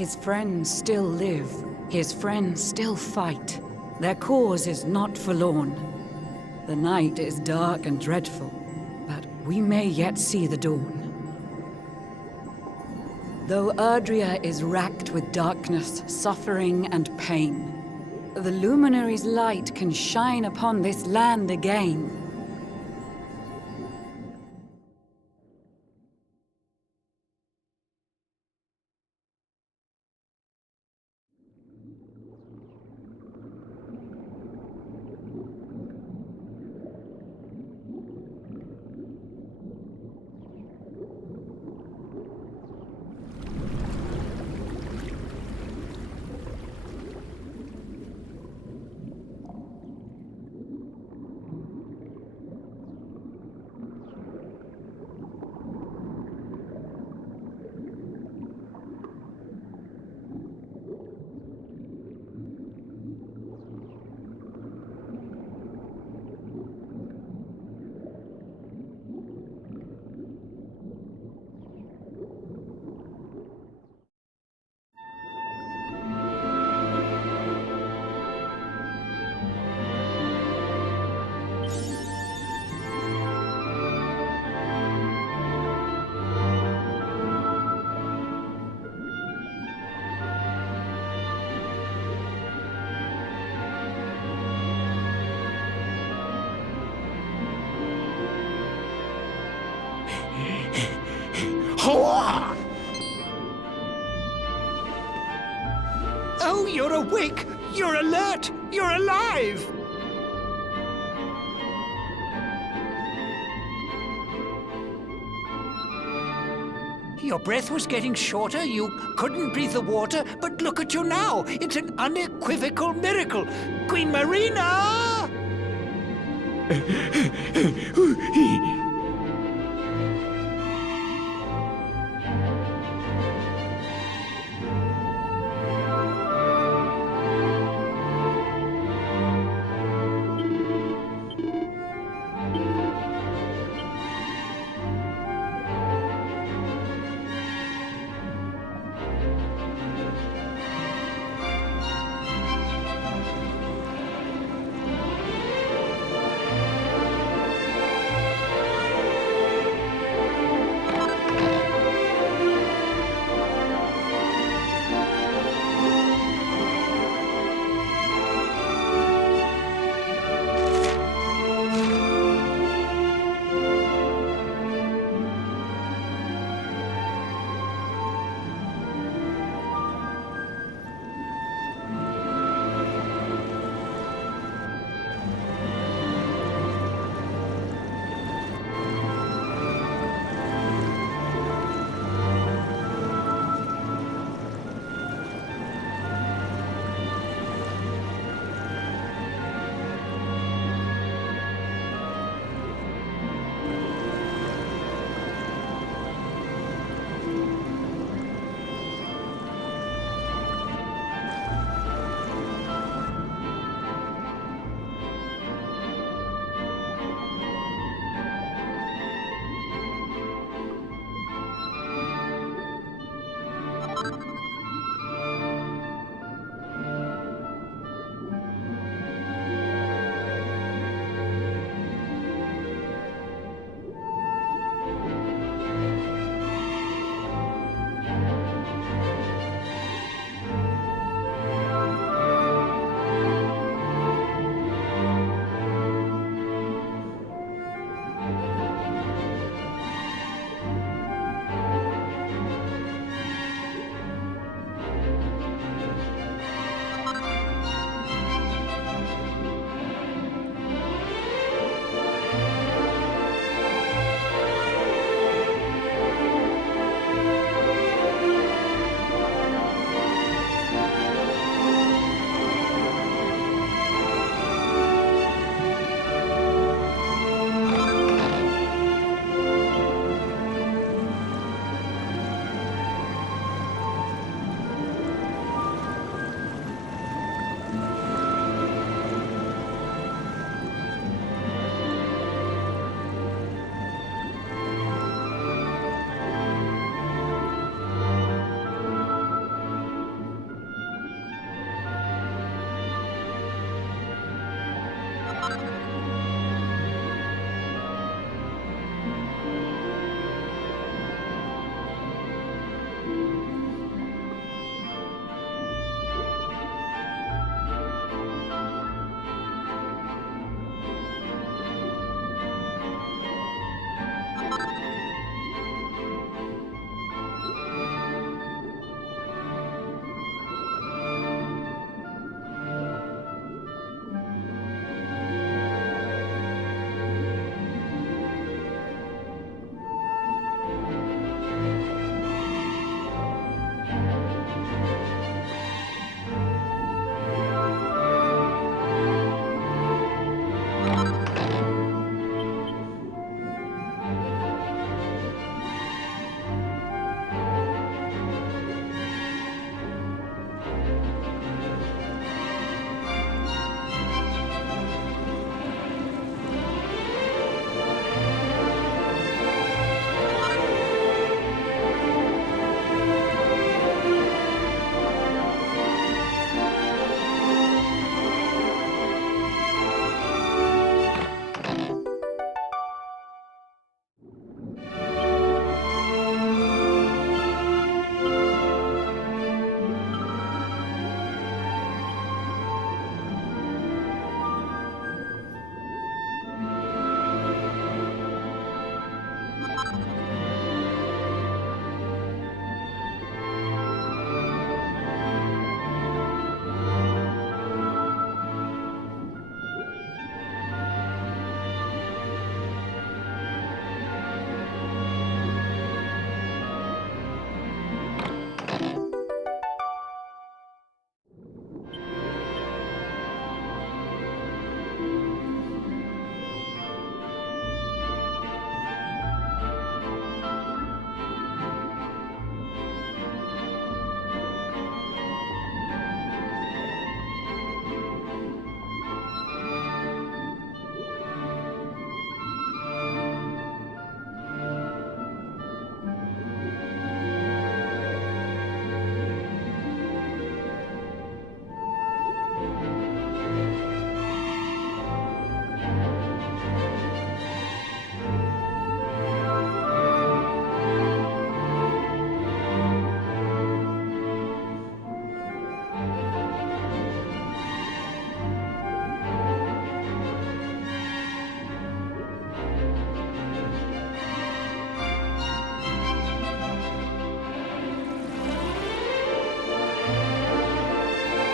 His friends still live. His friends still fight. Their cause is not forlorn. The night is dark and dreadful, but we may yet see the dawn. Though Erdrea is racked with darkness, suffering, and pain, the Luminary's light can shine upon this land again. Oh, you're awake! You're alert! You're alive! Your breath was getting shorter, you couldn't breathe the water, but look at you now! It's an unequivocal miracle! Queen Marina!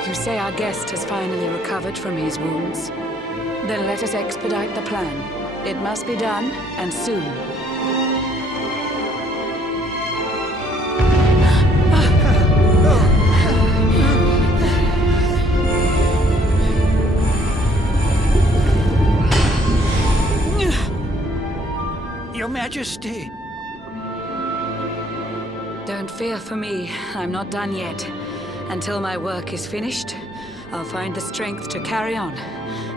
You say our guest has finally recovered from his wounds? Then let us expedite the plan. It must be done, and soon. Your Majesty. Don't fear for me. I'm not done yet. Until my work is finished, I'll find the strength to carry on.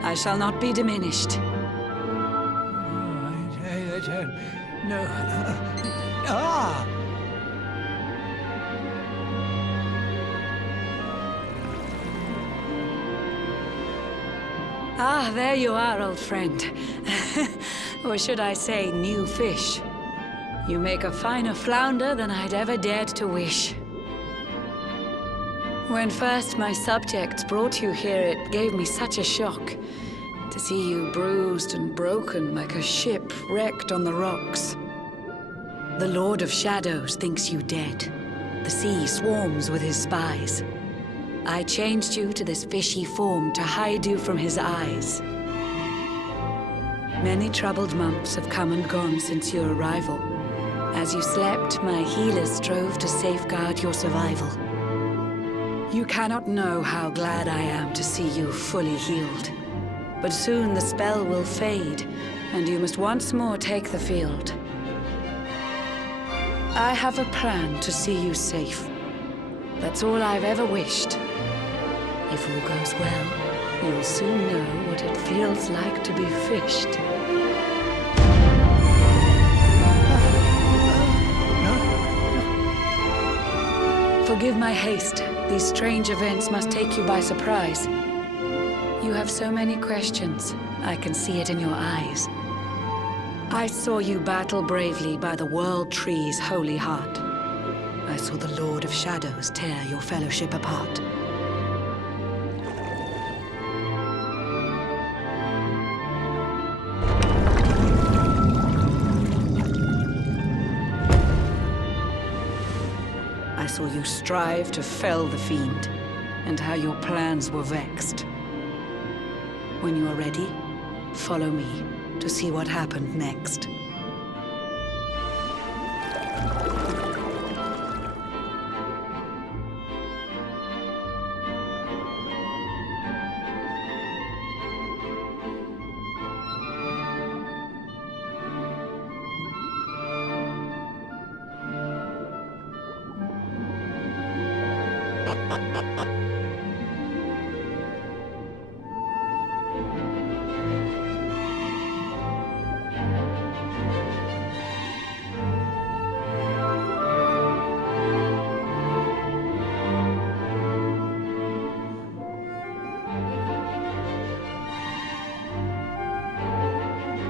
I shall not be diminished. No. Ah! Ah, there you are, old friend. Or should I say, new fish. You make a finer flounder than I'd ever dared to wish. When first my subjects brought you here, it gave me such a shock to see you bruised and broken like a ship wrecked on the rocks. The Lord of Shadows thinks you dead. The sea swarms with his spies. I changed you to this fishy form to hide you from his eyes. Many troubled months have come and gone since your arrival. As you slept, my healers strove to safeguard your survival. You cannot know how glad I am to see you fully healed. But soon the spell will fade, and you must once more take the field. I have a plan to see you safe. That's all I've ever wished. If all goes well, you'll soon know what it feels like to be fished. Forgive my haste. These strange events must take you by surprise. You have so many questions. I can see it in your eyes. I saw you battle bravely by the World Tree's holy heart. I saw the Lord of Shadows tear your fellowship apart. I saw you strive to fell the fiend, and how your plans were vexed. When you are ready, follow me to see what happened next.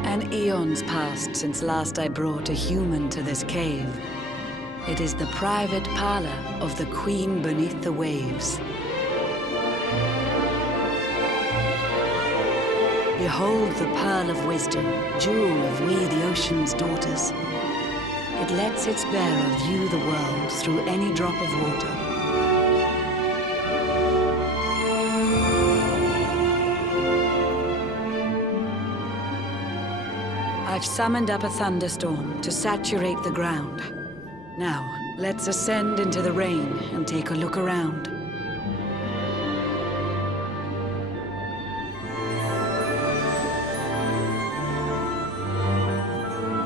An eon's passed since last I brought a human to this cave. It is the private parlor of the Queen beneath the waves. Behold the pearl of wisdom, jewel of we the ocean's daughters. It lets its bearer view the world through any drop of water. I've summoned up a thunderstorm to saturate the ground. Now, let's ascend into the rain and take a look around.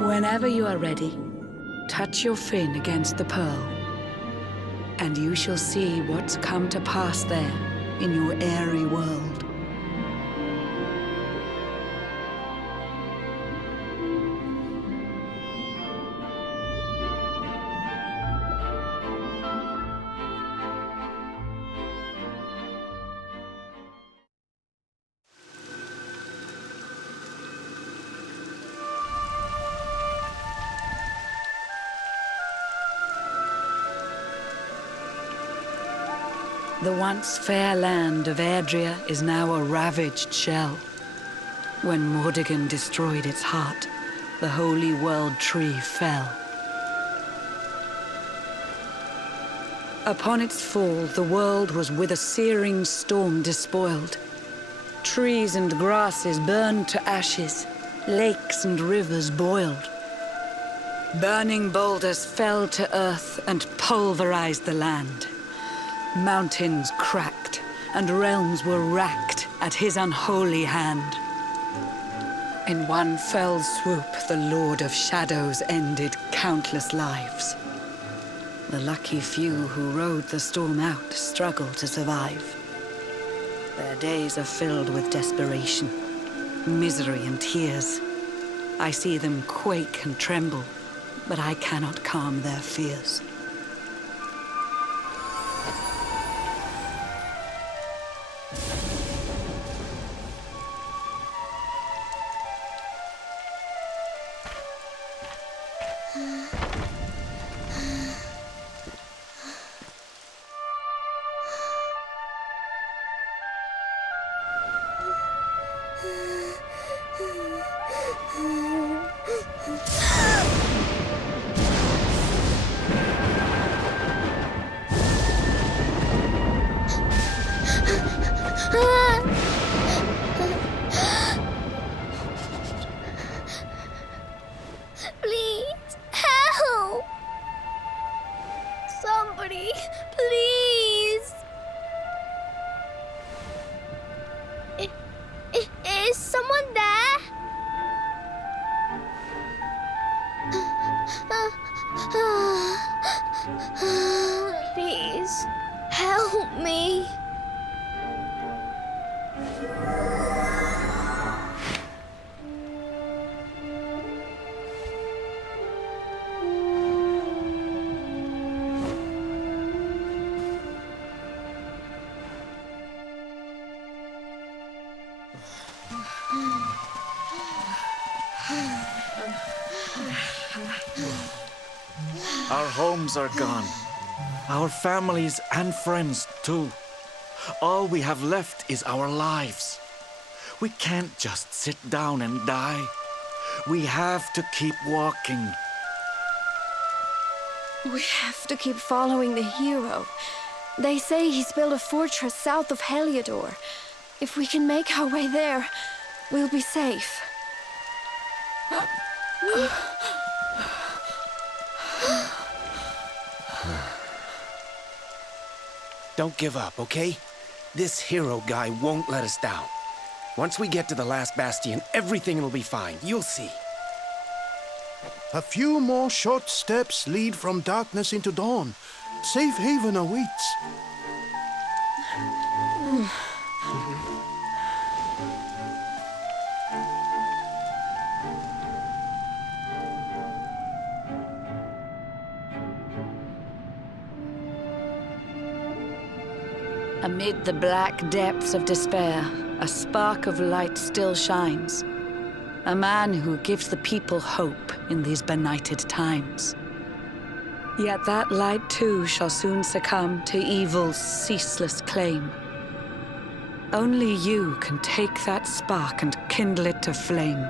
Whenever you are ready, touch your fin against the pearl, and you shall see what's come to pass there in your airy world. The once fair land of Airdria is now a ravaged shell. When Mordegon destroyed its heart, the holy world tree fell. Upon its fall, the world was with a searing storm despoiled. Trees and grasses burned to ashes, lakes and rivers boiled. Burning boulders fell to earth and pulverized the land. Mountains cracked, and realms were racked at his unholy hand. In one fell swoop, the Lord of Shadows ended countless lives. The lucky few who rode the storm out struggle to survive. Their days are filled with desperation, misery and tears. I see them quake and tremble, but I cannot calm their fears. Please, help! Somebody, please! Is someone there? Please, help me. Our homes are gone. Our families and friends, too. All we have left is our lives. We can't just sit down and die. We have to keep walking. We have to keep following the hero. They say he's built a fortress south of Heliodor. If we can make our way there, we'll be safe. Don't give up, okay? This hero guy won't let us down. Once we get to the last Bastion, everything will be fine. You'll see. A few more short steps lead from darkness into dawn. Safe haven awaits. Amid the black depths of despair, a spark of light still shines. A man who gives the people hope in these benighted times. Yet that light too shall soon succumb to evil's ceaseless claim. Only you can take that spark and kindle it to flame.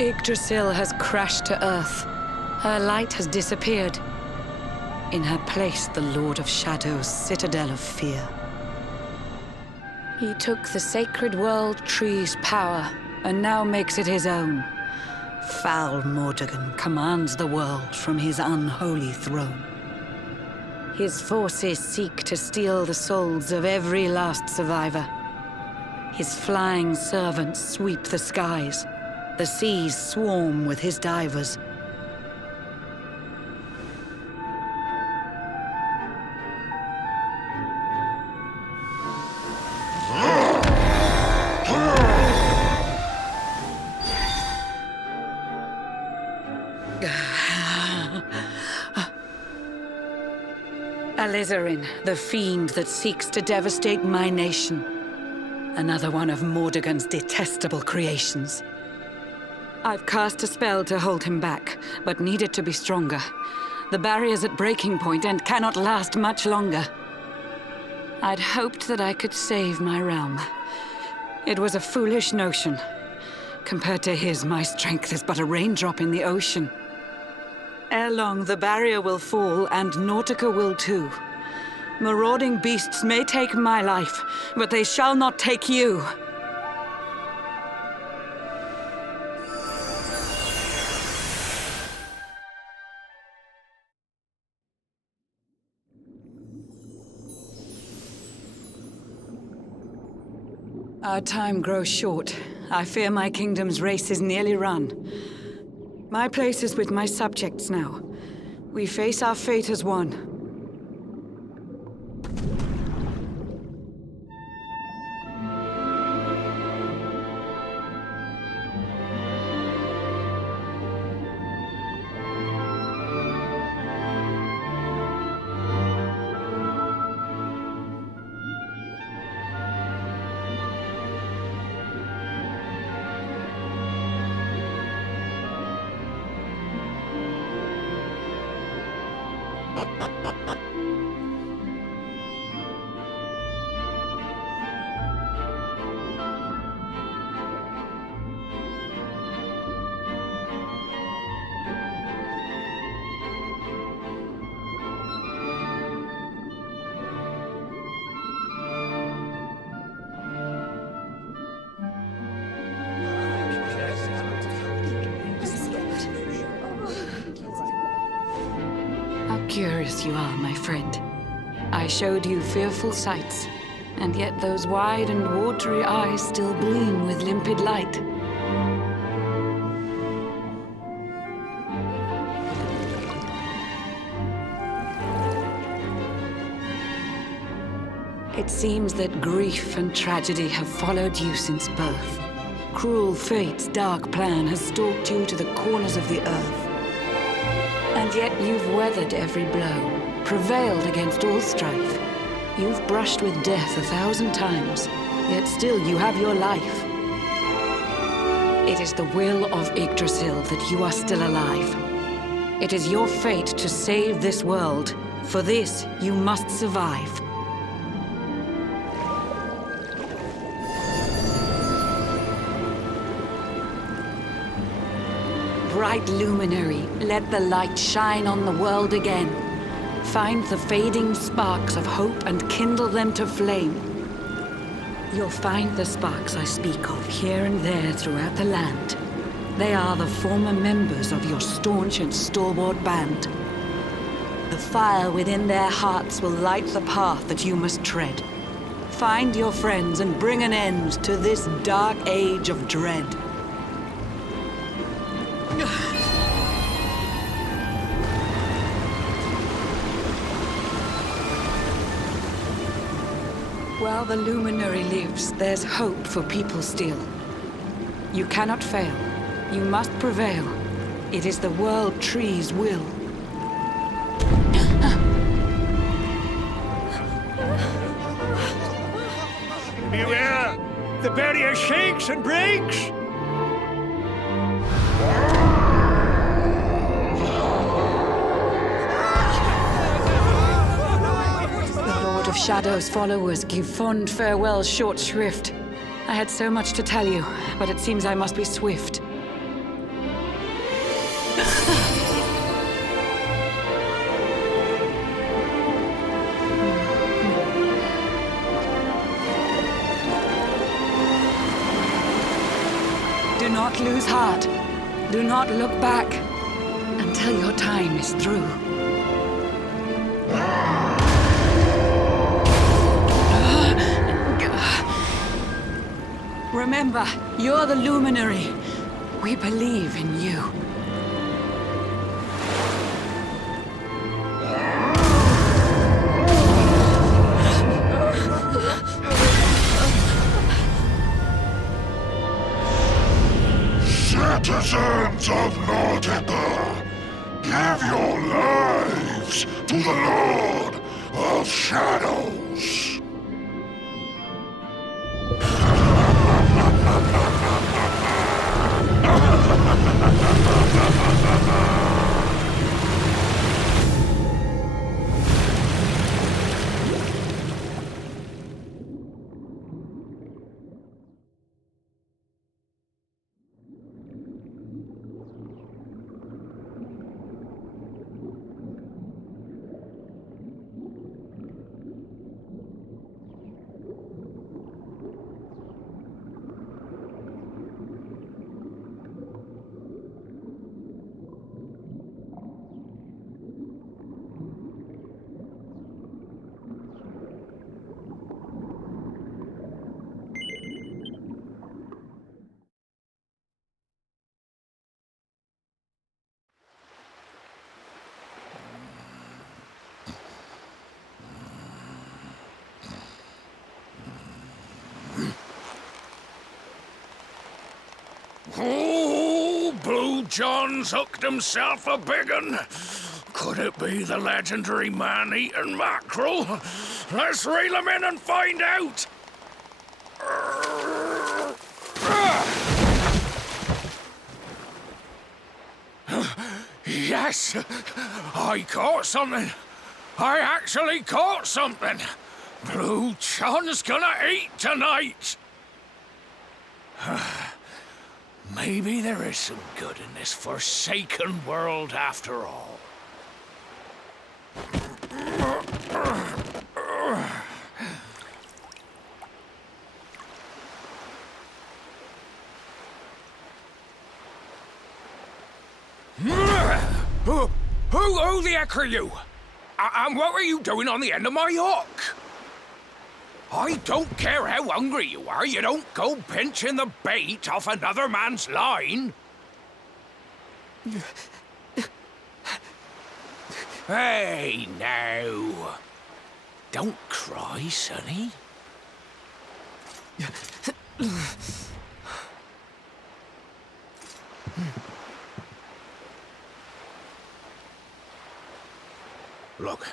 Yggdrasil has crashed to earth. Her light has disappeared. In her place, the Lord of Shadows' citadel of fear. He took the sacred world tree's power and now makes it his own. Foul Mordegon commands the world from his unholy throne. His forces seek to steal the souls of every last survivor. His flying servants sweep the skies. The seas swarm with his divers. Alizarin, the fiend that seeks to devastate my nation. Another one of Mordegon's detestable creations. I've cast a spell to hold him back, but need it to be stronger. The barrier's at breaking point and cannot last much longer. I'd hoped that I could save my realm. It was a foolish notion. Compared to his, my strength is but a raindrop in the ocean. Ere long, the barrier will fall, and Nautica will too. Marauding beasts may take my life, but they shall not take you. Our time grows short. I fear my kingdom's race is nearly run. My place is with my subjects now. We face our fate as one. Curious you are, my friend. I showed you fearful sights, and yet those wide and watery eyes still gleam with limpid light. It seems that grief and tragedy have followed you since birth. Cruel fate's dark plan has stalked you to the corners of the earth. And yet you've weathered every blow, prevailed against all strife. You've brushed with death 1,000 times, yet still you have your life. It is the will of Yggdrasil that you are still alive. It is your fate to save this world. For this, you must survive. Bright luminary, let the light shine on the world again. Find the fading sparks of hope and kindle them to flame. You'll find the sparks I speak of here and there throughout the land. They are the former members of your staunch and stalwart band. The fire within their hearts will light the path that you must tread. Find your friends and bring an end to this dark age of dread. While the Luminary lives, there's hope for people still. You cannot fail. You must prevail. It is the World Tree's will. Beware! The barrier shakes and breaks! Of Shadow's followers give fond farewells short shrift. I had so much to tell you, but it seems I must be swift. Do not lose heart. Do not look back until your time is through. Remember, you're the Luminary. We believe in you. Citizens of Nautica, give your lives to the Lord of Shadows. John's hooked himself a big un. Could it be the legendary man-eating mackerel? Let's reel him in and find out! Yes! I caught something! I actually caught something! Blue John's gonna eat tonight! Maybe there is some good in this forsaken world after all. Who the heck are you? And what were you doing on the end of my hook? I don't care how hungry you are, you don't go pinching the bait off another man's line. Hey, now. Don't cry, sonny. Look,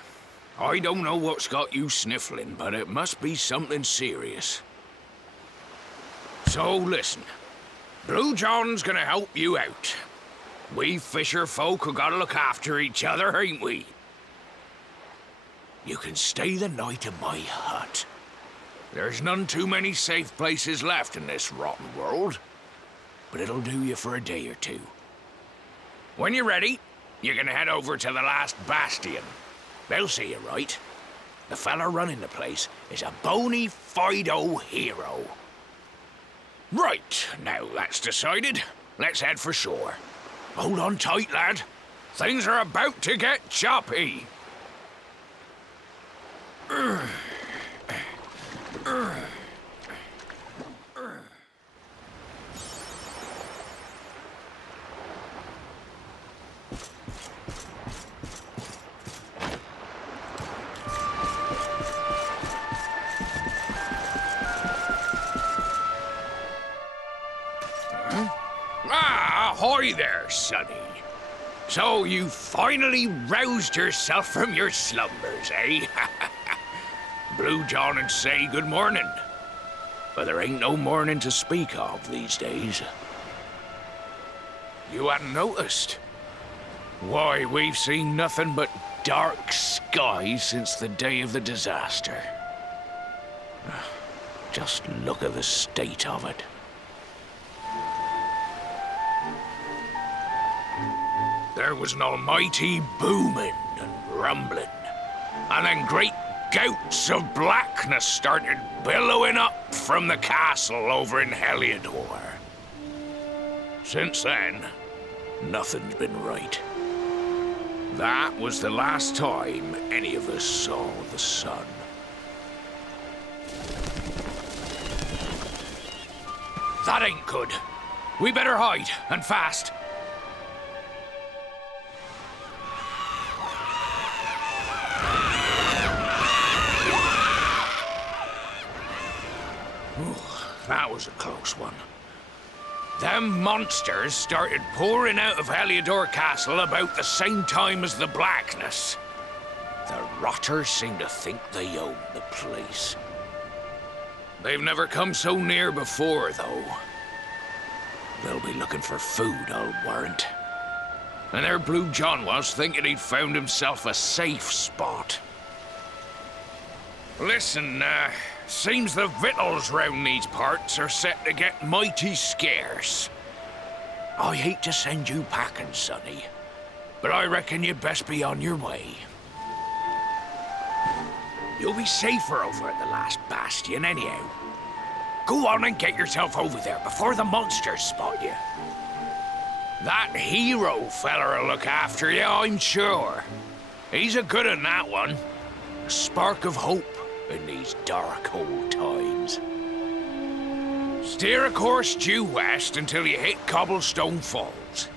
I don't know what's got you sniffling, but it must be something serious. So listen, Blue John's gonna help you out. We fisher folk have gotta look after each other, ain't we? You can stay the night in my hut. There's none too many safe places left in this rotten world, but it'll do you for a day or two. When you're ready, you're gonna head over to the last Bastion. They'll see you right. The fella running the place is a bona fide hero. Right, now that's decided. Let's head for shore. Hold on tight, lad. Things are about to get choppy. Ahoy there, sonny. So you finally roused yourself from your slumbers, eh? Blue John and say good morning. But there ain't no morning to speak of these days. You hadn't noticed? Why, we've seen nothing but dark skies since the day of the disaster. Just look at the state of it. There was an almighty booming and rumbling, and then great gouts of blackness started billowing up from the castle over in Heliodor. Since then, nothing's been right. That was the last time any of us saw the sun. That ain't good. We better hide, and fast. That was a close one. Them monsters started pouring out of Heliodor Castle about the same time as the blackness. The rotters seem to think they own the place. They've never come so near before, though. They'll be looking for food, I'll warrant. And there Blue John was, thinking he'd found himself a safe spot. Listen, seems the victuals round these parts are set to get mighty scarce. I hate to send you packing, sonny, but I reckon you'd best be on your way. You'll be safer over at the last Bastion anyhow. Go on and get yourself over there before the monsters spot you. That hero feller'll look after you, I'm sure. He's a good un, that one. A spark of hope in these dark old times. Steer a course due west until you hit Cobblestone Falls.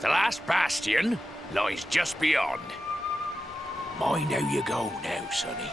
The last Bastion lies just beyond. Mind how you go now, sonny.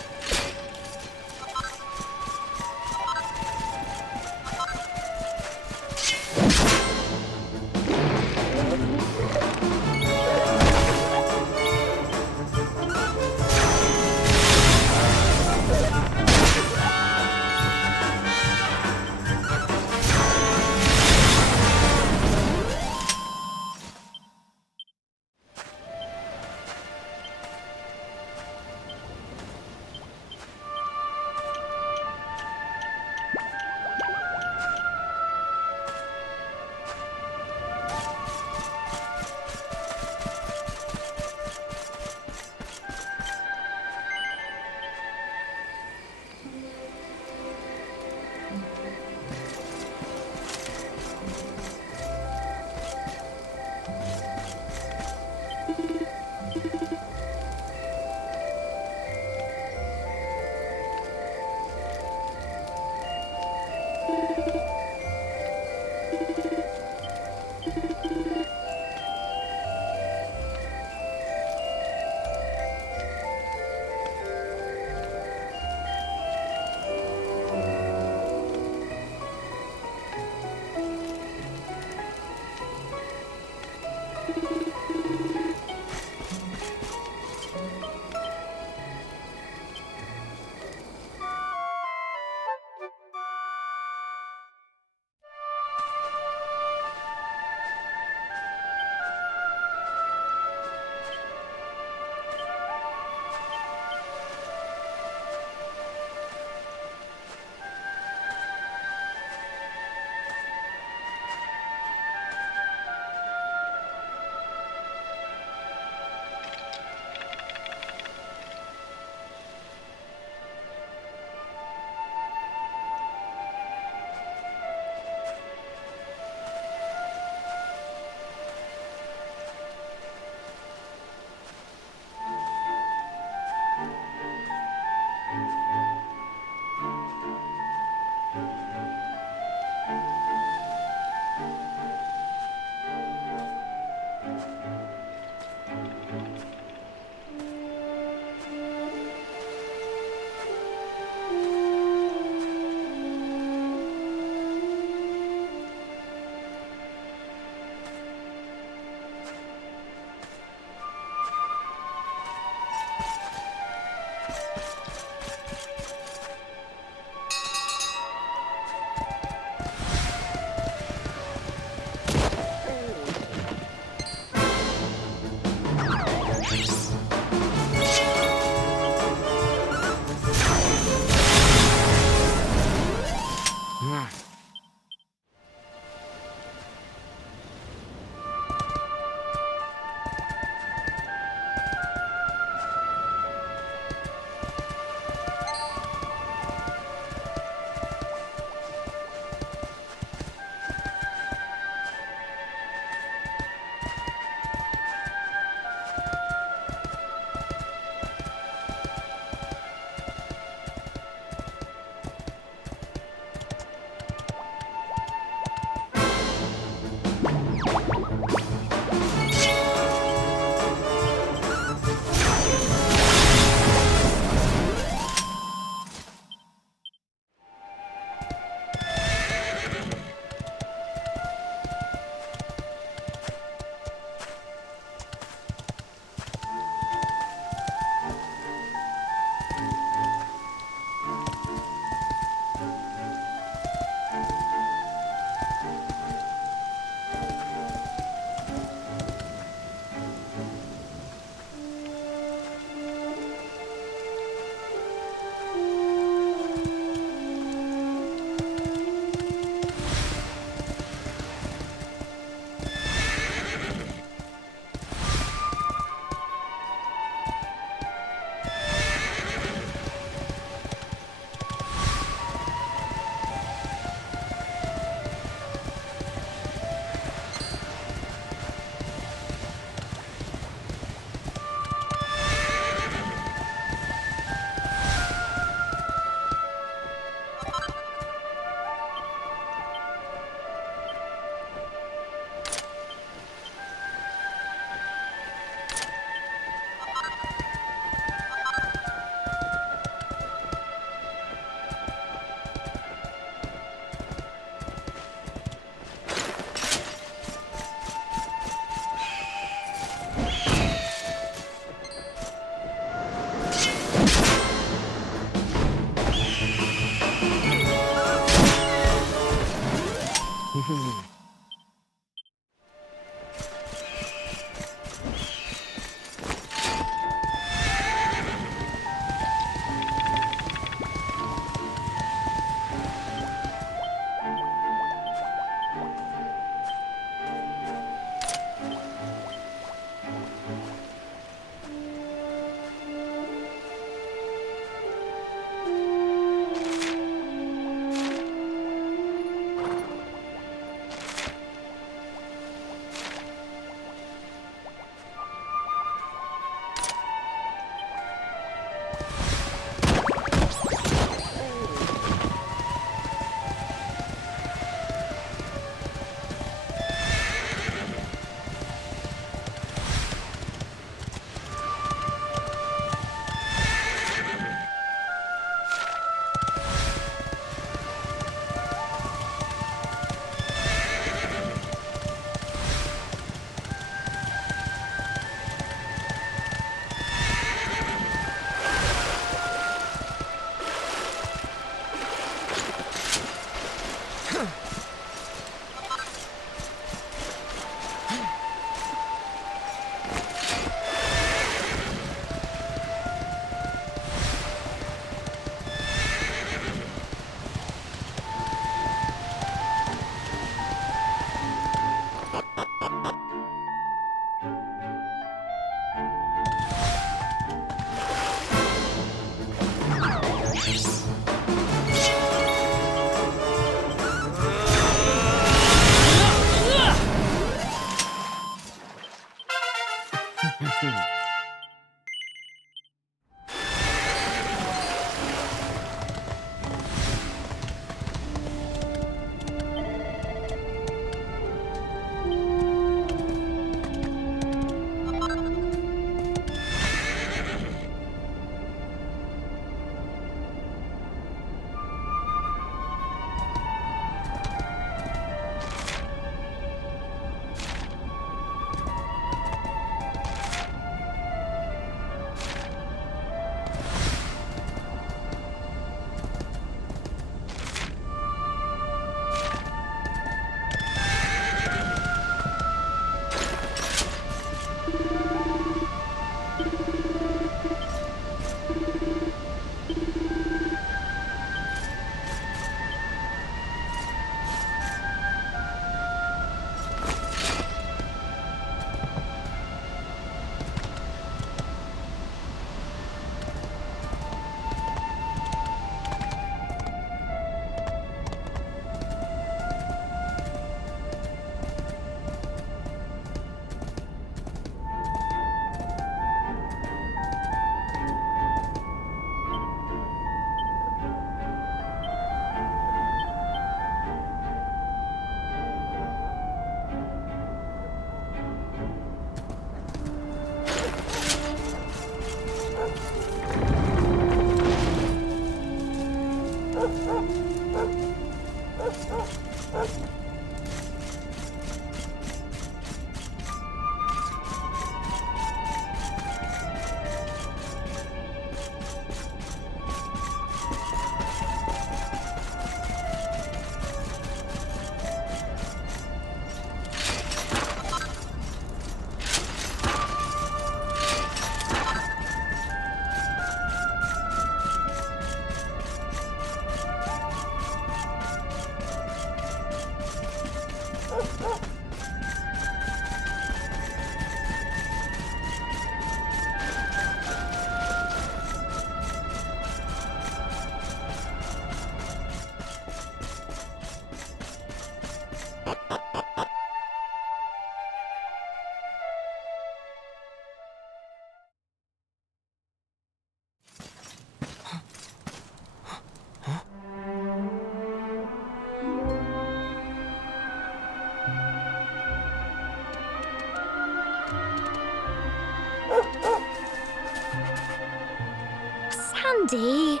Sandy,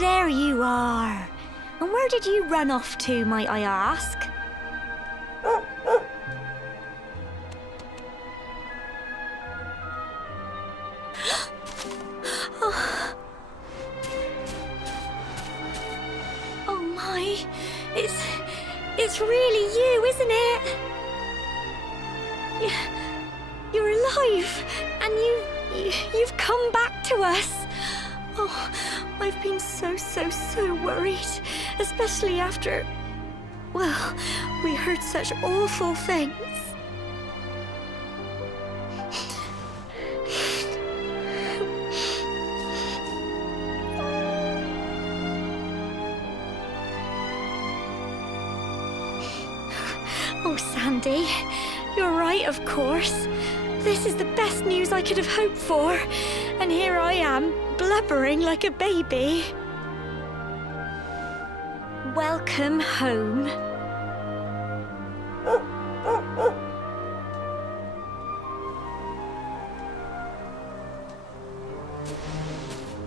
there you are. And where did you run off to, might I ask? Oh my, it's really you, isn't it? You're alive, and you've come back to us. Oh, I've been so worried, especially after, well, we heard such awful things. Oh, Sandy, you're right, of course. This is the best news I could have hoped for. And here I am, blubbering like a baby. Welcome home.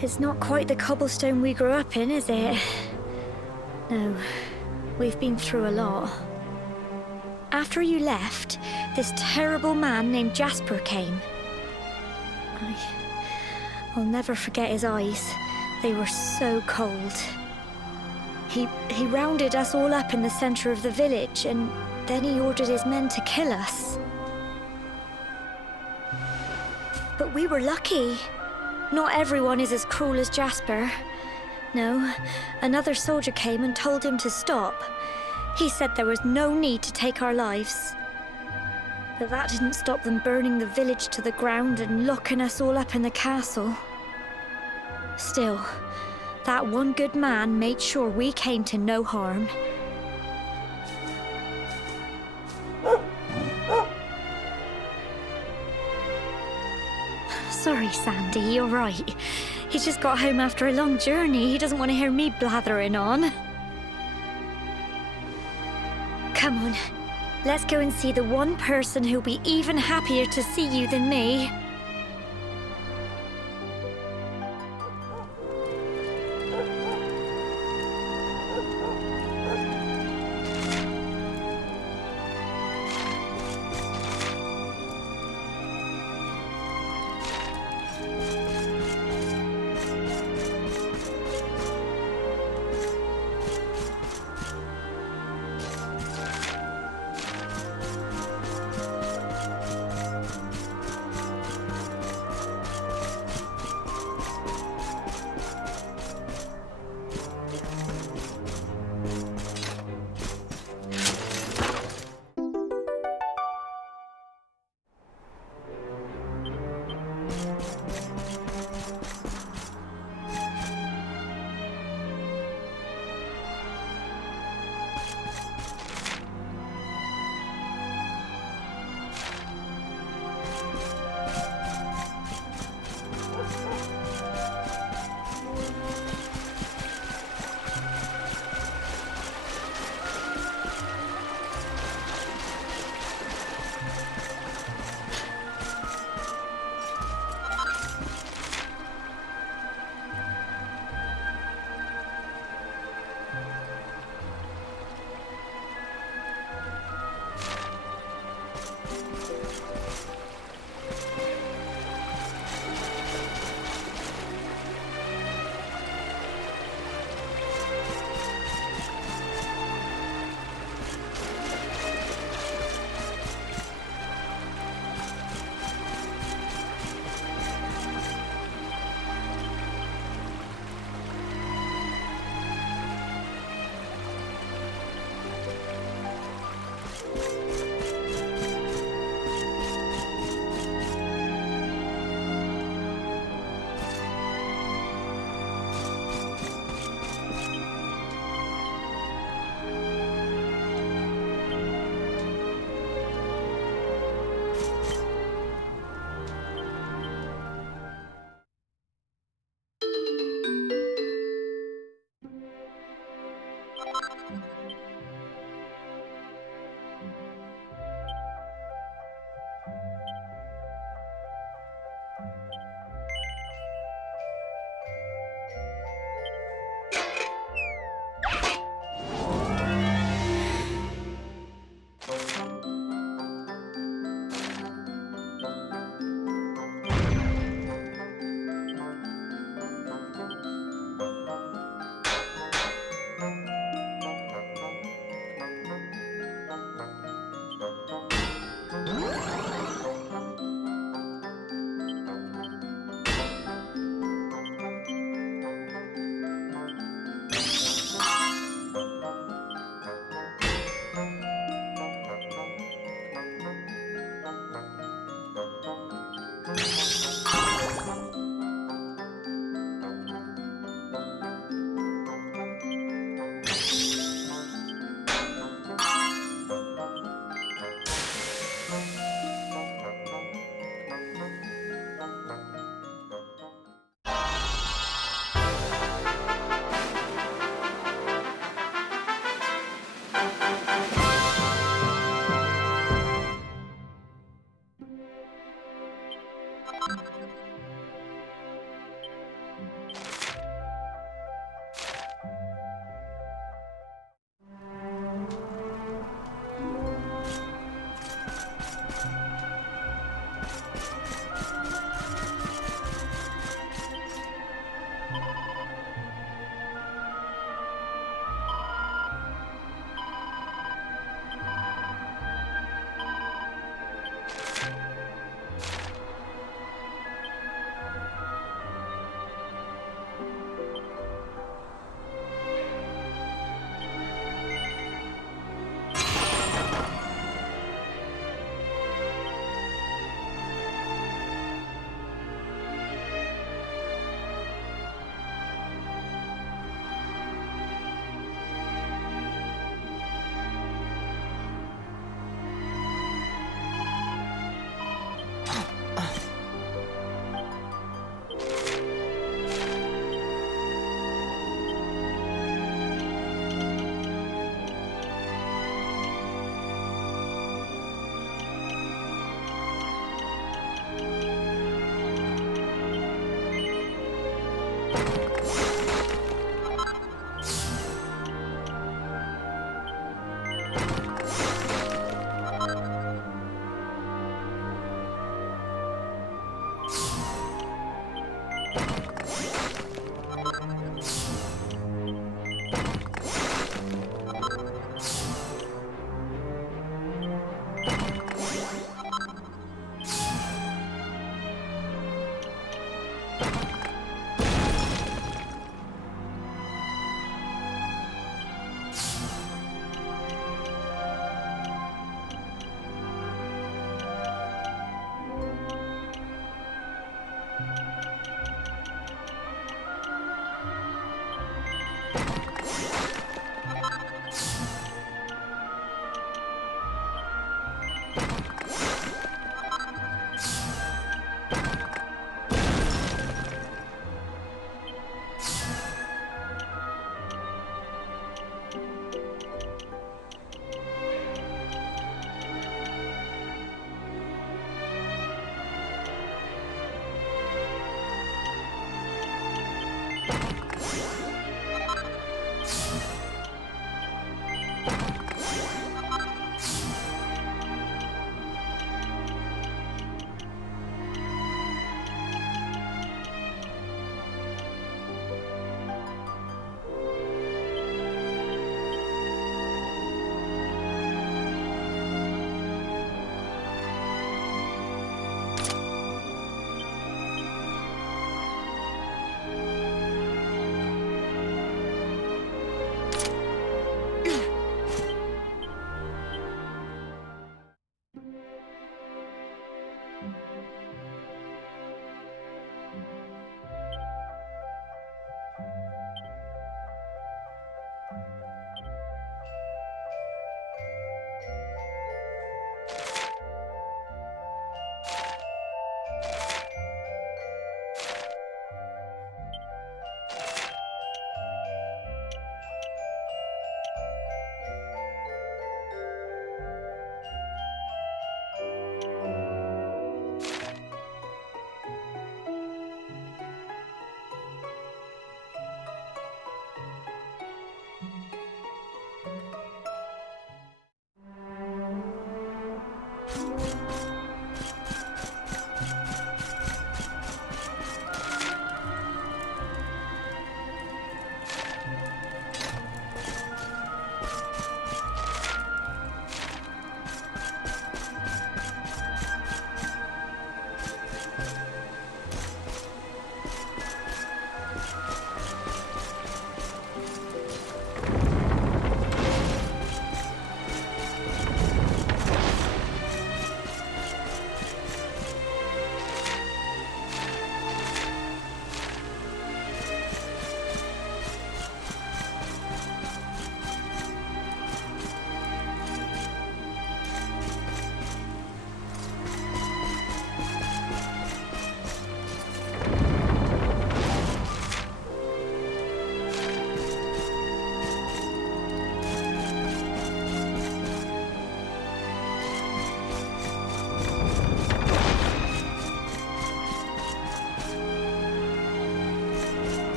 It's not quite the cobblestone we grew up in, is it? No, we've been through a lot. After you left, this terrible man named Jasper came. I'll never forget his eyes. They were so cold. He rounded us all up in the center of the village, and then he ordered his men to kill us. But we were lucky. Not everyone is as cruel as Jasper. No, another soldier came and told him to stop. He said there was no need to take our lives. But that didn't stop them burning the village to the ground and locking us all up in the castle. Still, that one good man made sure we came to no harm. Sorry, Sandy, you're right. He just got home after a long journey. He doesn't want to hear me blathering on. Come on, let's go and see the one person who'll be even happier to see you than me.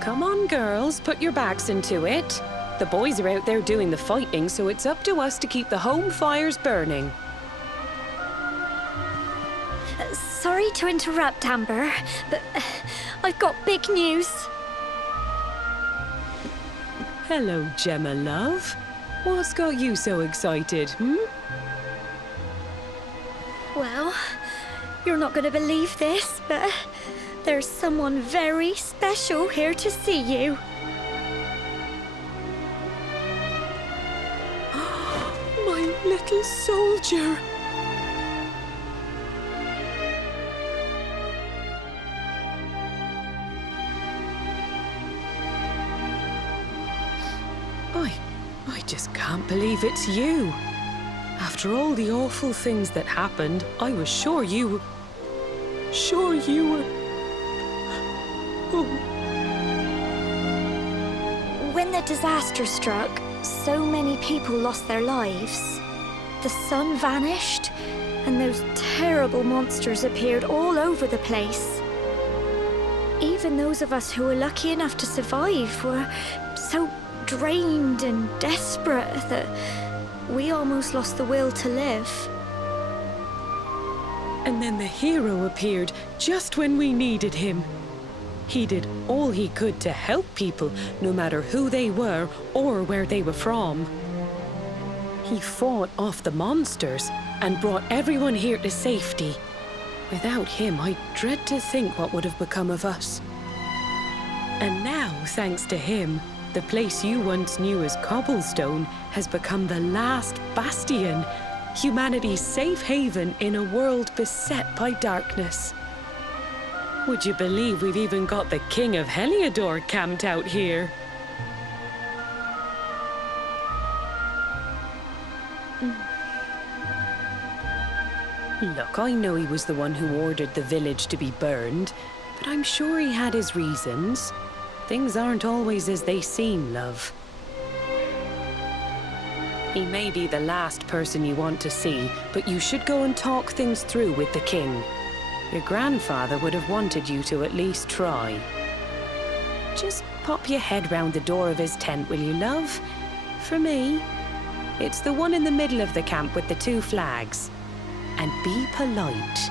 Come on, girls, put your backs into it. The boys are out there doing the fighting, so it's up to us to keep the home fires burning. Sorry to interrupt, Amber, but I've got big news. Hello, Gemma, love. What's got you so excited, Well, you're not going to believe this, but there's someone very special here to see you. My little soldier. I just can't believe it's you. After all the awful things that happened, I was sure you were... Oh. When the disaster struck, so many people lost their lives. The sun vanished, and those terrible monsters appeared all over the place. Even those of us who were lucky enough to survive were so drained and desperate that we almost lost the will to live. And then the hero appeared just when we needed him. He did all he could to help people, no matter who they were or where they were from. He fought off the monsters and brought everyone here to safety. Without him, I dread to think what would have become of us. And now, thanks to him, the place you once knew as Cobblestone has become the last Bastion, humanity's safe haven in a world beset by darkness. Would you believe we've even got the King of Heliodor camped out here? Look, I know he was the one who ordered the village to be burned, but I'm sure he had his reasons. Things aren't always as they seem, love. He may be the last person you want to see, but you should go and talk things through with the king. Your grandfather would have wanted you to at least try. Just pop your head round the door of his tent, will you, love? For me, it's the one in the middle of the camp with the 2 flags. And be polite.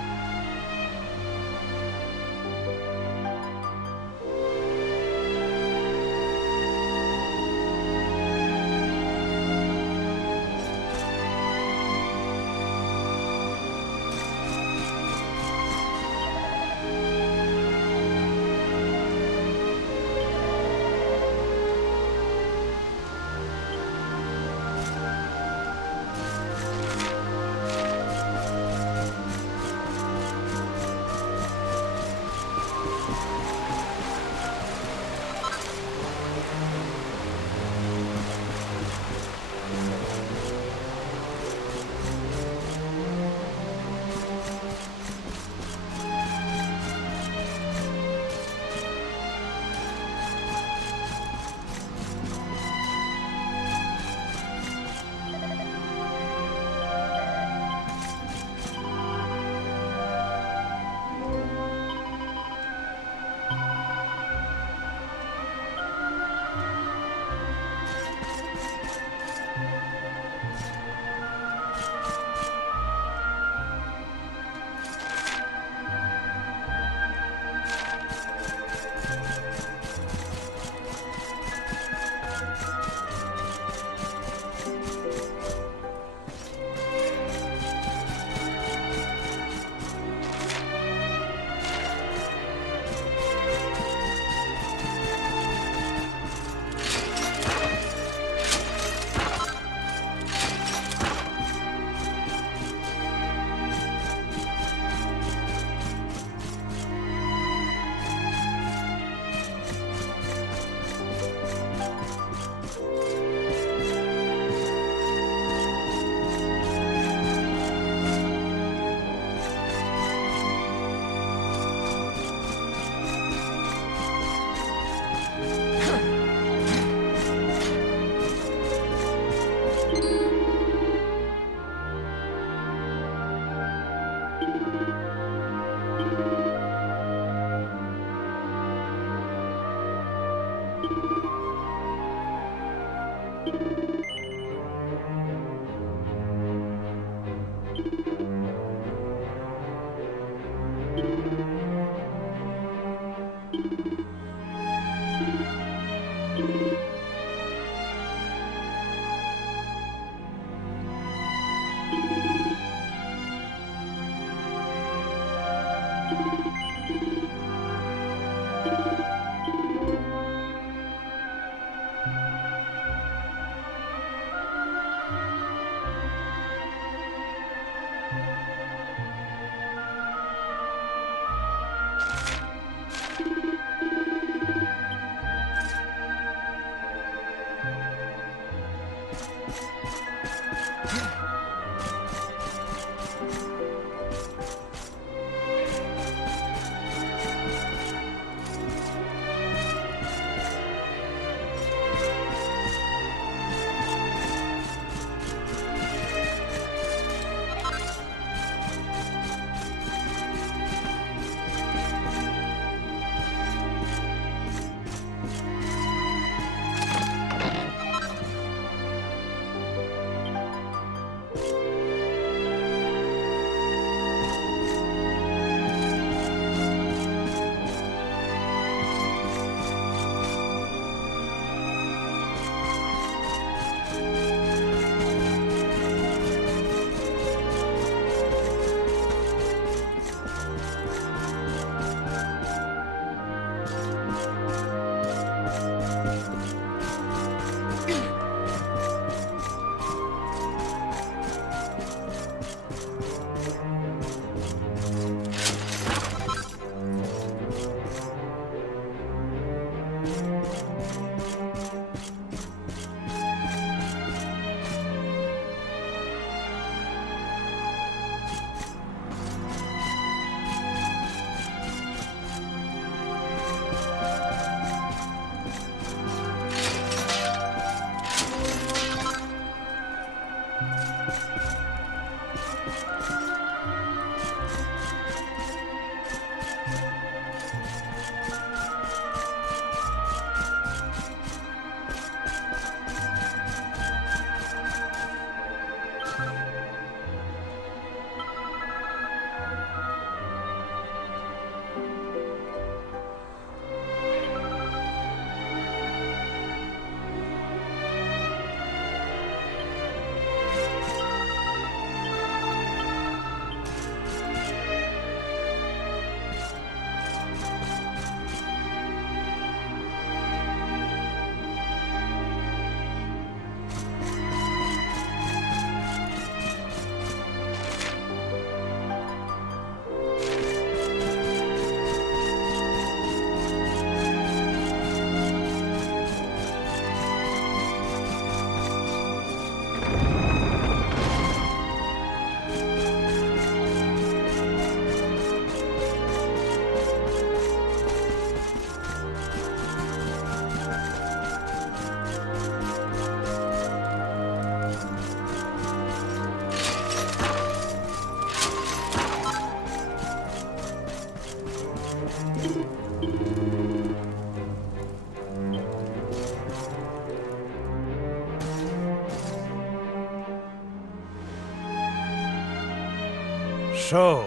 So,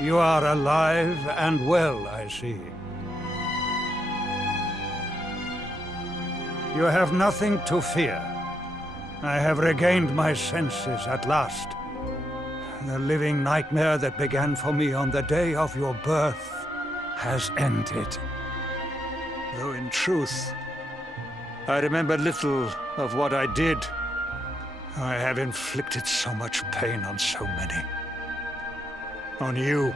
you are alive and well, I see. You have nothing to fear. I have regained my senses at last. The living nightmare that began for me on the day of your birth has ended. Though in truth, I remember little of what I did. I have inflicted so much pain on so many. On you.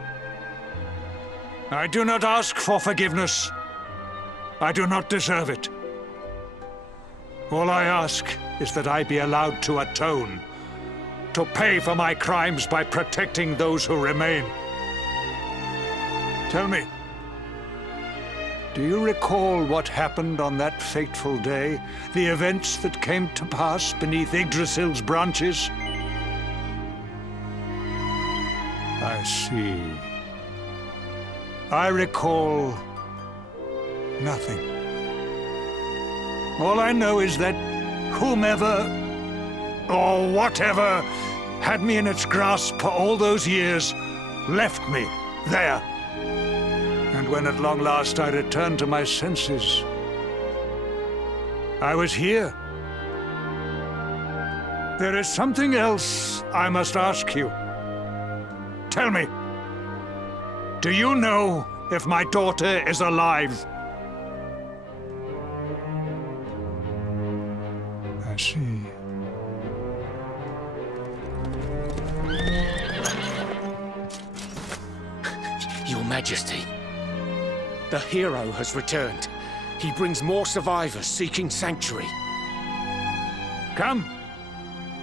I do not ask for forgiveness. I do not deserve it. All I ask is that I be allowed to atone, to pay for my crimes by protecting those who remain. Tell me, do you recall what happened on that fateful day? The events that came to pass beneath Yggdrasil's branches? I see. I recall nothing. All I know is that whomever or whatever had me in its grasp for all those years left me there. And when at long last I returned to my senses, I was here. There is something else I must ask you. Tell me, do you know if my daughter is alive? I see. Your Majesty, the hero has returned. He brings more survivors seeking sanctuary. Come.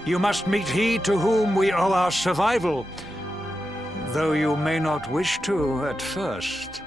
You must meet he to whom we owe our survival. Though you may not wish to at first.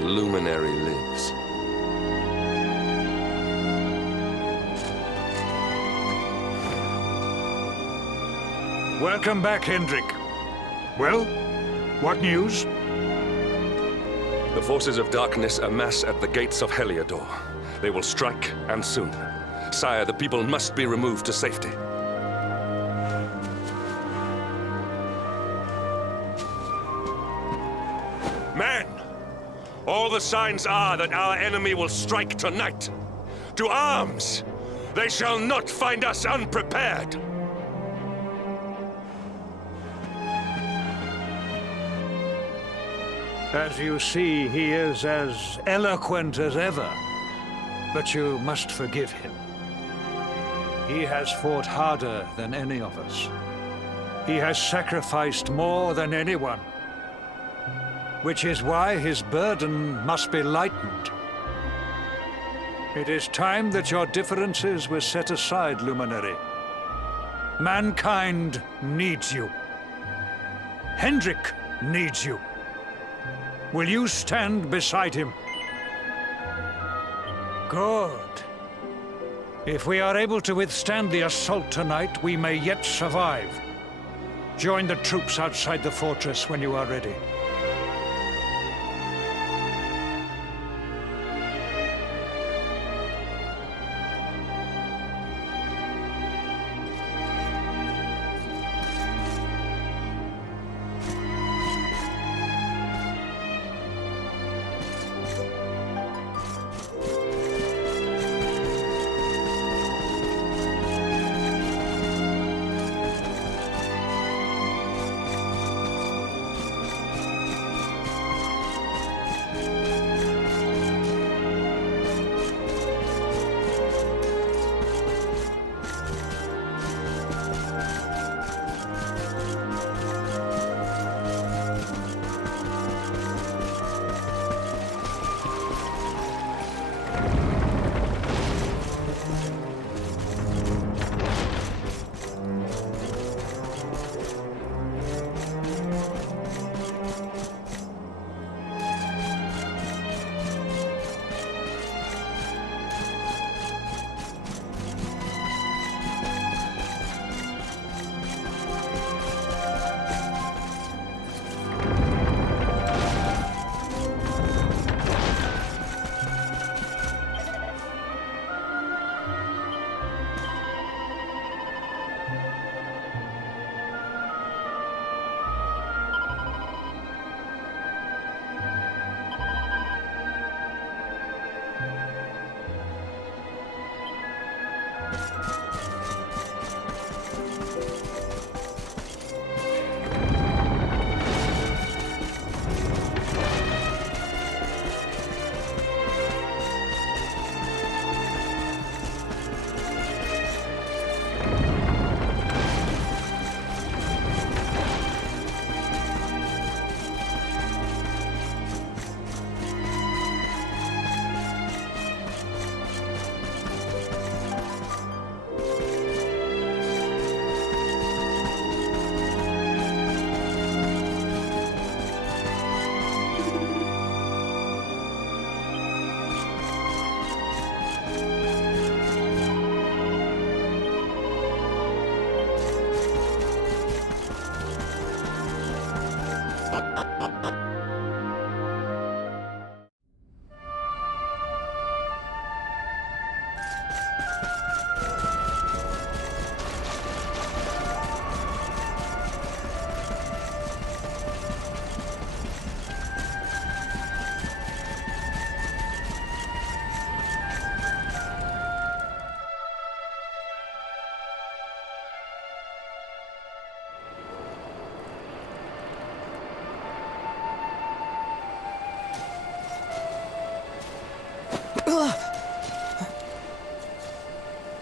The Luminary lives. Welcome back, Hendrik. Well, what news? The forces of darkness amass at the gates of Heliodor. They will strike, and soon. Sire, the people must be removed to safety. Men! All the the signs are that our enemy will strike tonight. To arms! They shall not find us unprepared! As you see, he is as eloquent as ever. But you must forgive him. He has fought harder than any of us. He has sacrificed more than anyone. Which is why his burden must be lightened. It is time that your differences were set aside, Luminary. Mankind needs you. Hendrik needs you. Will you stand beside him? Good. If we are able to withstand the assault tonight, we may yet survive. Join the troops outside the fortress when you are ready.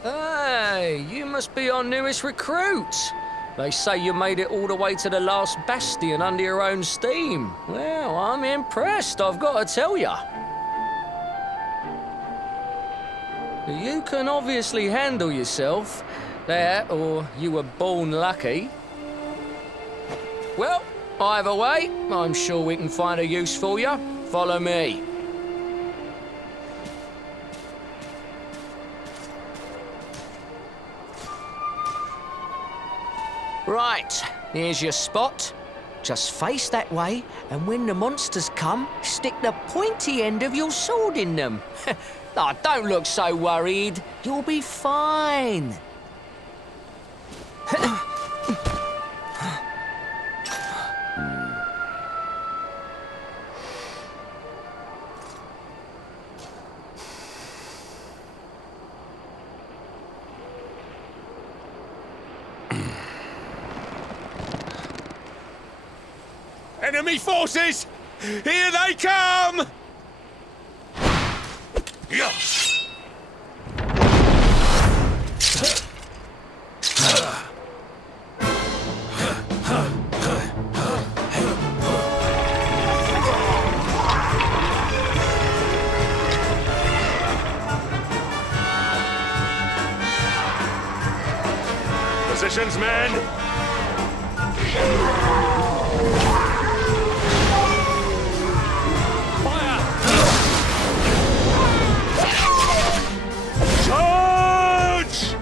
Hey, you must be our newest recruit. They say you made it all the way to the last Bastion under your own steam. Well, I'm impressed, I've got to tell ya. You can obviously handle yourself. That, or you were born lucky. Well, either way, I'm sure we can find a use for you. Follow me. Right, here's your spot. Just face that way, and when the monsters come, stick the pointy end of your sword in them. Oh, don't look so worried. You'll be fine. Enemy forces! Here they come! Positions, men! Charge!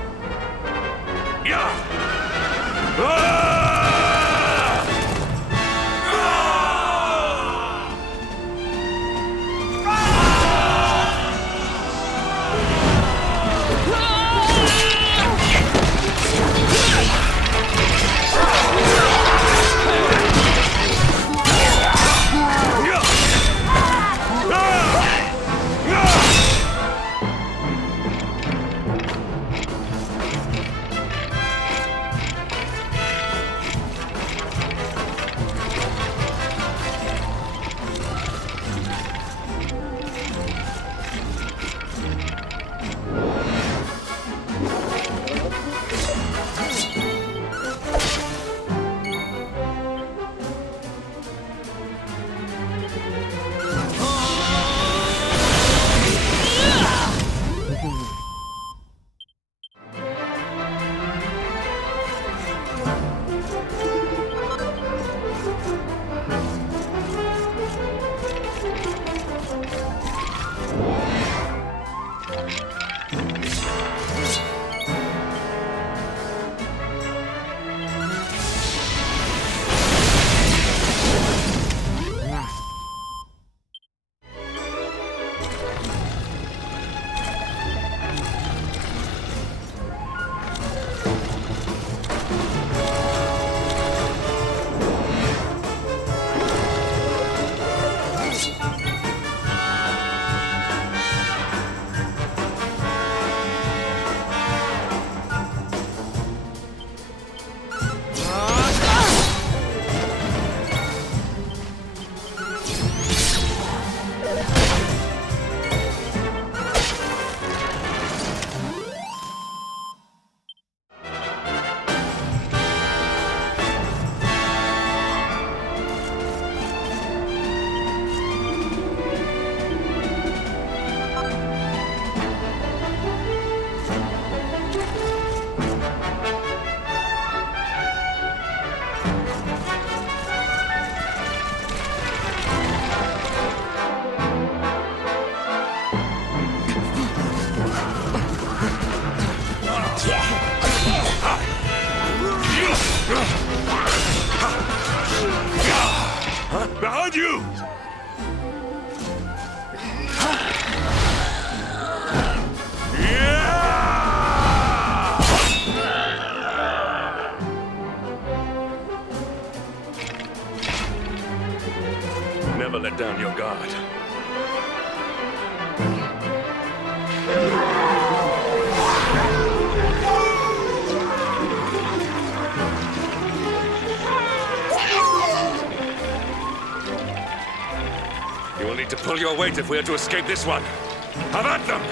Behind you! Never let down your guard. You will need to pull your weight if we are to escape this one. Have at them!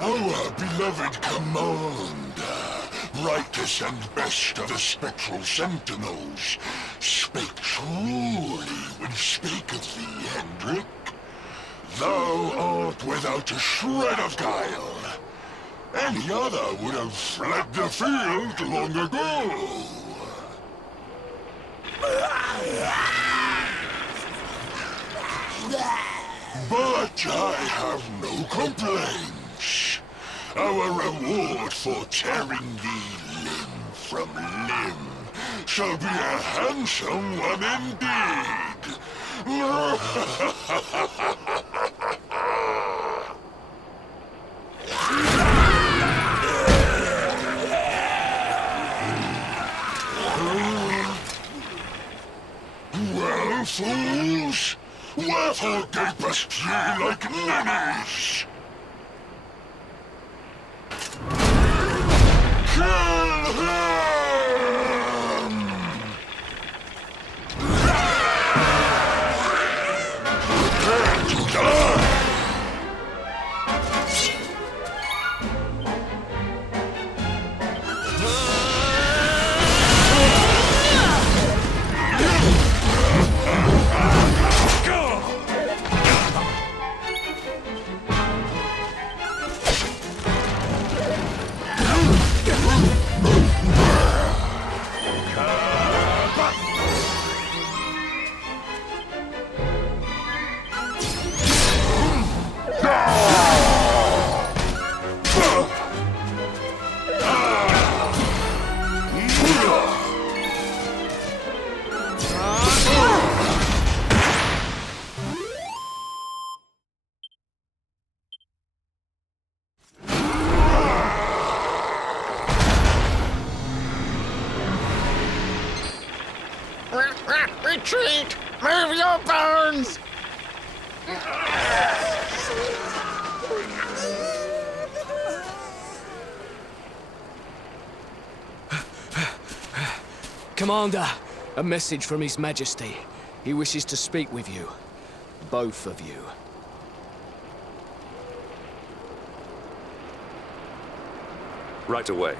Our beloved commander, brightest and best of the spectral sentinels, spake truly when spaketh thee, Hendrik. Thou art without a shred of guile. Any other would have fled the field long ago. But I have no complaints. Our reward for tearing thee limb from limb shall be a handsome one indeed. Well, fools, wherefore gapest ye like ninnies? Kill him! Prepare to die! Retreat! Move your bones! Commander, a message from His Majesty. He wishes to speak with you. Both of you. Right away.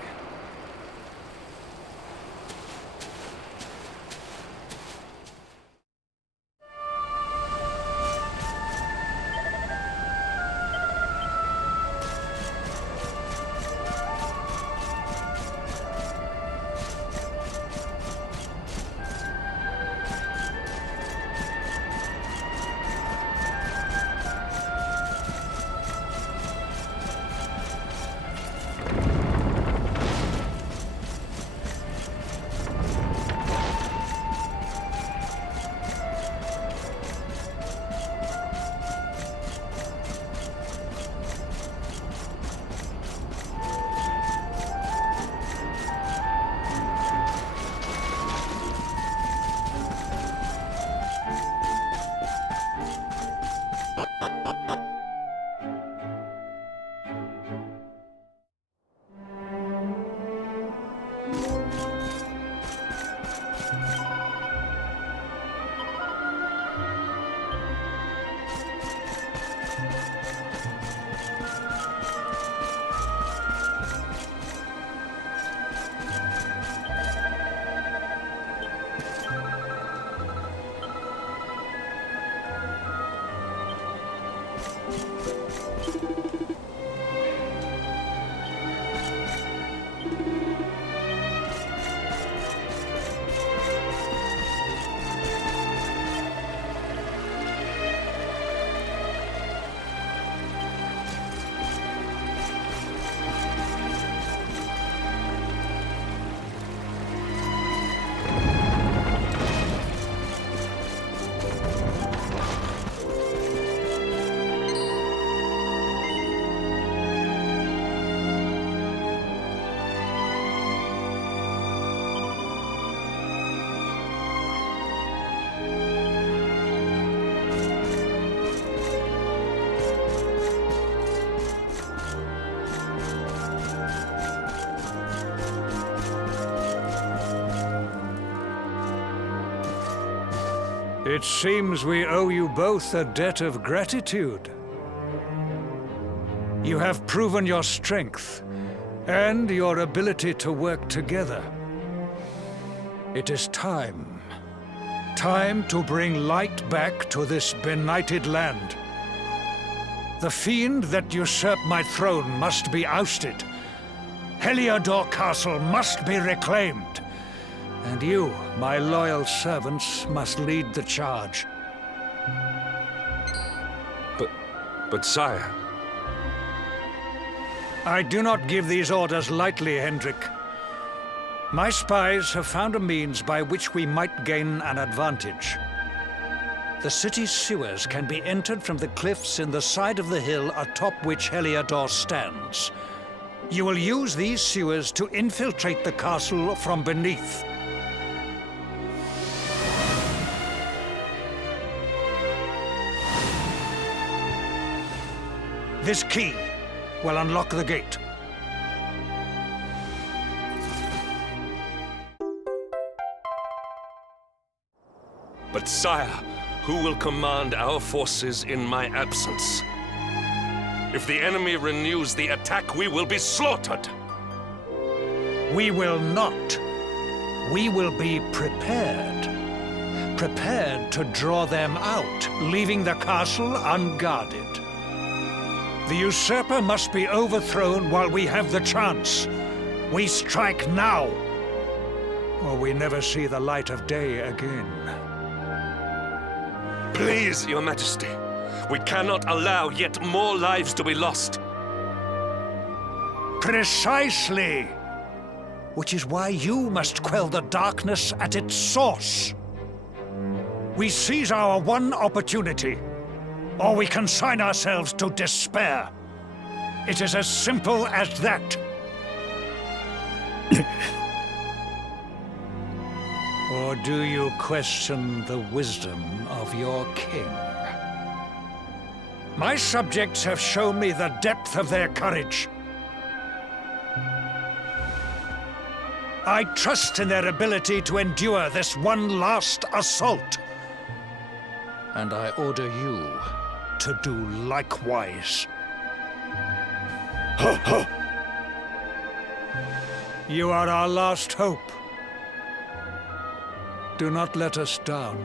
It seems we owe you both a debt of gratitude. You have proven your strength and your ability to work together. It is time. Time to bring light back to this benighted land. The fiend that usurped my throne must be ousted. Heliodor Castle must be reclaimed. And you, my loyal servants, must lead the charge. But sire... I do not give these orders lightly, Hendrik. My spies have found a means by which we might gain an advantage. The city's sewers can be entered from the cliffs in the side of the hill atop which Heliodor stands. You will use these sewers to infiltrate the castle from beneath. This key will unlock the gate. But sire, who will command our forces in my absence? If the enemy renews the attack, we will be slaughtered. We will not. We will be prepared. Prepared to draw them out, leaving the castle unguarded. The usurper must be overthrown while we have the chance. We strike now, or we never see the light of day again. Please, Your Majesty, we cannot allow yet more lives to be lost. Precisely! Which is why you must quell the darkness at its source. We seize our one opportunity, or we consign ourselves to despair. It is as simple as that. Or do you question the wisdom of your king? My subjects have shown me the depth of their courage. I trust in their ability to endure this one last assault. And I order you to do likewise. You are our last hope. Do not let us down.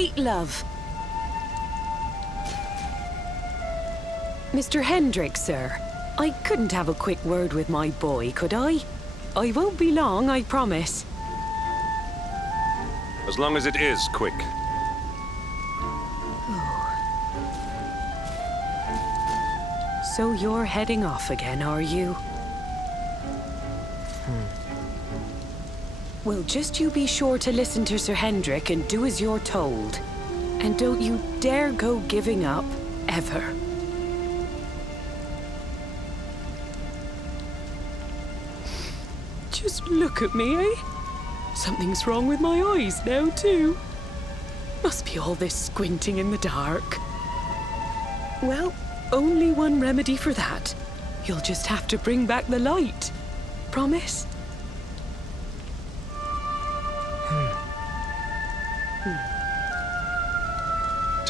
Wait, love. Mr. Hendrick, sir. I couldn't have a quick word with my boy, could I? I won't be long, I promise. As long as it is quick. So you're heading off again, are you? Well, just you be sure to listen to Sir Hendrick and do as you're told. And don't you dare go giving up, ever. Just look at me, eh? Something's wrong with my eyes now, too. Must be all this squinting in the dark. Well, only one remedy for that. You'll just have to bring back the light. Promise?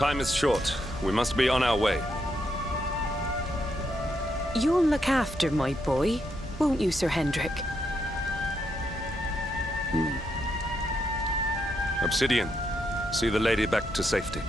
Time is short. We must be on our way. You'll look after my boy, won't you, Sir Hendrick? Obsidian, see the lady back to safety.